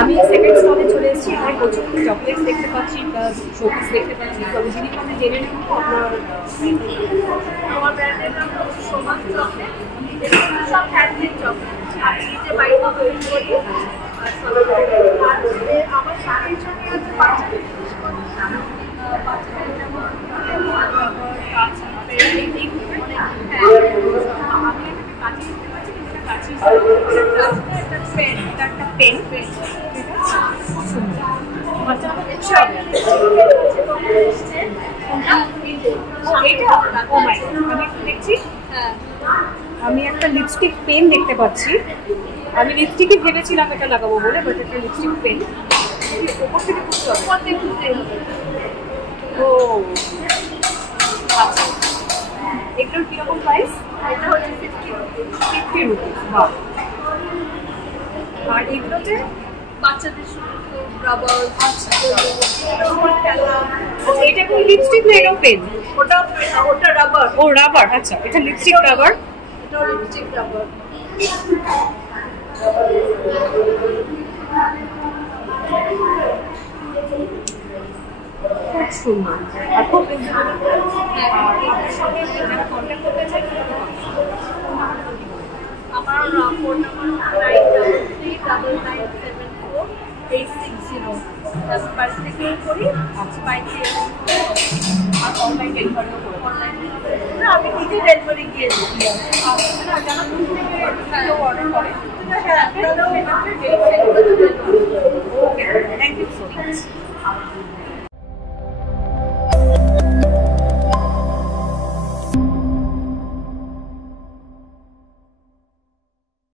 আমি সেকেন্ড স্টলে চলে এসেছি। এখানে প্রচুর চকলেটস দেখতে পাচ্ছি, শোপিস দেখতে পাচ্ছি। তবে যিনি মানে জেনে নেব আপনার আমার ব্র্যান্ডের নাম হচ্ছে সোমাস চকলেট। এগুলো সব হ্যান্ডমেড চকলেট, আমি নিজে বাড়িতে তৈরি করি। আর আমার সাথে সঙ্গে আছে বাচ্চাদের জিনিস বাচ্চাদের যেমন আমি একটা লিপস্টিক পেন দেখতে পাচ্ছি। আমি লিপস্টিকই ভেবেছিলাম এটা লাগাবো বলে, বাট একটা লিপস্টিক পেন ওপর থেকে খুলতে হবে। ও আচ্ছা, এগুলোর কিরকম প্রাইস? এটা হচ্ছে 50 রুপিস। বাহ। আর এগুলোতে বাচ্চাদের রাবার। আচ্ছা, এটা কোন লিপস্টিক না এটাও পেন? ওটা রাবার। ও রাবার, আচ্ছা এটা লিপস্টিক রাবার। এটা লিপস্টিক রাবার। খুব সুন্দর আর খুব রিজনেবল প্রাইস। আর এর সঙ্গে যারা কন্ট্যাক্ট করতে চায় আমার ফোন নাম্বার 9399748660। আমি বাড়ি থেকেও করি, বাড়িতে আর অনলাইন ডেলিভারিও করে। না, আমি নিজে ডেলিভারি গিয়ে দিই। যারা দূর থেকে কেউ অর্ডার করে হ্যাঁ, থ্যাংক ইউ সো মাচ।